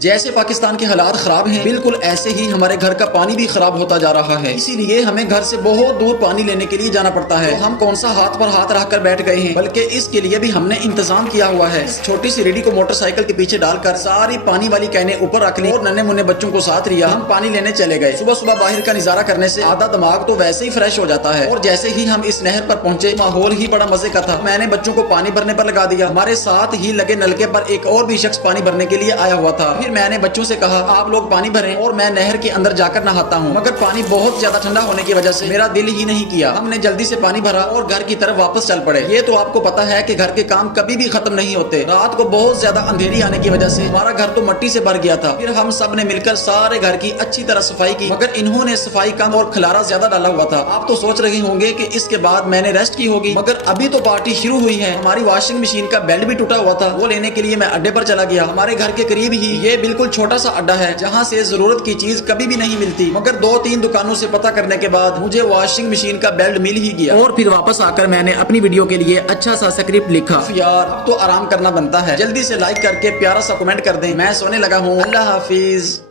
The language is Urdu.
جیسے پاکستان کے حالات خراب ہیں، بالکل ایسے ہی ہمارے گھر کا پانی بھی خراب ہوتا جا رہا ہے۔ اسی لیے ہمیں گھر سے بہت دور پانی لینے کے لیے جانا پڑتا ہے۔ ہم کون سا ہاتھ پر ہاتھ رکھ کر بیٹھ گئے ہیں، بلکہ اس کے لیے بھی ہم نے انتظام کیا ہوا ہے۔ اس چھوٹی سی ریڈی کو موٹر سائیکل کے پیچھے ڈال کر ساری پانی والی کینیں اوپر رکھ لی اور ننھے منھے بچوں کو ساتھ لیا۔ ہم پانی لینے چلے گئے۔ صبح صبح باہر کا نظارہ کرنے سے آدھا دماغ تو ویسے ہی فریش ہو جاتا ہے، اور جیسے ہی ہم اس نہر پر پہنچے، ماحول ہی بڑا مزے کا تھا۔ میں نے بچوں کو پانی بھرنے پر لگا دیا۔ ہمارے ساتھ ہی لگے نلکے پر ایک اور بھی شخص پانی بھرنے کے لیے آیا ہوا تھا۔ پھر میں نے بچوں سے کہا، آپ لوگ پانی بھریں اور میں نہر کے اندر جا کر نہاتا ہوں، مگر پانی بہت زیادہ ٹھنڈا ہونے کی وجہ سے میرا دل ہی نہیں کیا۔ ہم نے جلدی سے پانی بھرا اور گھر کی طرف واپس چل پڑے۔ یہ تو آپ کو پتا ہے کہ گھر کے کام کبھی بھی ختم نہیں ہوتے۔ رات کو بہت زیادہ اندھیری آنے کی وجہ سے ہمارا گھر تو مٹی سے بھر گیا تھا۔ پھر ہم سب نے مل کر سارے گھر کی اچھی طرح صفائی کی، مگر انہوں نے صفائی کم اور کھلارا زیادہ ڈالا ہوا تھا۔ آپ تو سوچ رہے ہوں گے کہ اس کے بعد میں نے ریسٹ کی ہوگی، مگر ابھی تو پارٹی شروع ہوئی ہے۔ ہماری واشنگ مشین کا بیلٹ بھی ٹوٹا ہوا تھا، وہ لینے کے لیے میں اڈے پر چلا گیا۔ ہمارے گھر کے قریب ہی یہ بالکل چھوٹا سا اڈا ہے، جہاں سے ضرورت کی چیز کبھی بھی نہیں ملتی، مگر 2-3 دکانوں سے پتہ کرنے کے بعد مجھے واشنگ مشین کا بیلٹ مل ہی گیا۔ اور پھر واپس آ کر میں نے اپنی ویڈیو کے لیے اچھا سا اسکرپٹ لکھا۔ یار اب تو آرام کرنا بنتا ہے، جلدی سے لائک کر کے پیارا سا کمنٹ کر دیں۔ میں سونے لگا ہوں، اللہ حافظ۔